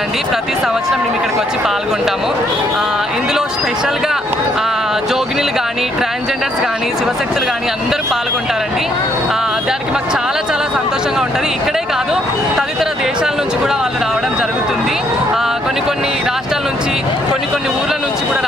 ఉందండి. ప్రతి సంవత్సరం మేము ఇక్కడికి వచ్చి పాల్గొంటాము. ఇందులో స్పెషల్గా జోగినిలు కానీ ట్రాన్స్జెండర్స్ కానీ శివశక్తులు కానీ అందరూ పాల్గొంటారండి. దానికి మాకు చాలా చాలా సంతోషంగా ఉంటుంది. ఇక్కడే కాదు తదితర దేశాల నుంచి కూడా వాళ్ళు రావడం జరుగుతుంది. కొన్ని కొన్ని రాష్ట్రాల నుంచి కొన్ని కొన్ని ఊర్ల నుంచి కూడా